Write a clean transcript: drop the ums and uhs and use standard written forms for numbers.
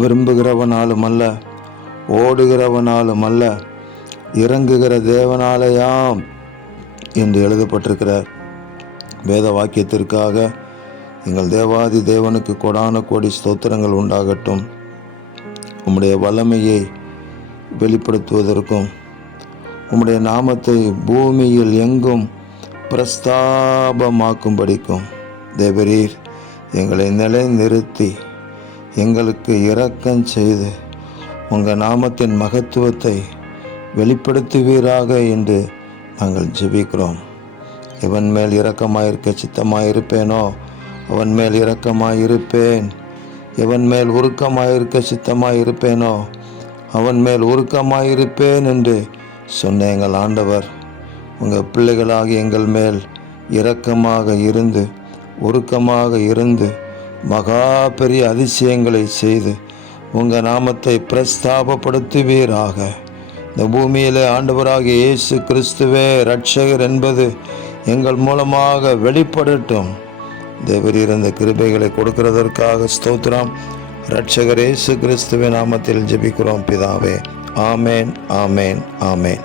விரும்புகிறவனாலும் அல்ல, ஓடுகிறவனாலும் அல்ல, இறங்குகிற தேவனாலேயாம் என்று எழுதப்பட்டிருக்கிற வேத வாக்கியத்திற்காக எங்கள் தேவாதி தேவனுக்கு கொடான கோடி ஸ்தோத்திரங்கள் உண்டாகட்டும். உம்முடைய வல்லமையை வெளிப்படுத்துவதற்கும் உம்முடைய நாமத்தை பூமியில் எங்கும் பிரஸ்தாபமாக்கும்படிக்கும் தேவரீர் எங்களை நிலைநிறுத்தி எங்களுக்கு இரக்கம் செய்து உங்கள் நாமத்தின் மகத்துவத்தை வெளிப்படுத்துவீராக என்று நாங்கள் ஜெபிக்கிறோம். எவன் மேல் இரக்கமாயிருக்க சித்தமாயிருப்பேனோ அவன் மேல் இரக்கமாயிருப்பேன். எவன் மேல் உருக்கமாயிருக்க சித்தமாயிருப்பேனோ அவன் மேல் உருக்கமாயிருப்பேன் என்று சொன்ன எங்கள் ஆண்டவர், உங்கள் பிள்ளைகளாகி எங்கள் மேல் இரக்கமாக இருந்து உருக்கமாக இருந்து மகா பெரிய அதிசயங்களை செய்து உங்கள் நாமத்தை பிரஸ்தாபப்படுத்துவீராக. இந்த பூமியிலே ஆண்டவராகிய இயேசு கிறிஸ்துவே இரட்சகர் என்பது எங்கள் மூலமாக வெளிப்படட்டும். தேவரீர் இந்த கிருபைகளை கொடுக்கிறதற்காக ஸ்தோத்திரம். இரட்சகர் இயேசு கிறிஸ்துவின் நாமத்தில் ஜெபிக்கிறோம் பிதாவே. ஆமேன், ஆமேன், ஆமேன்.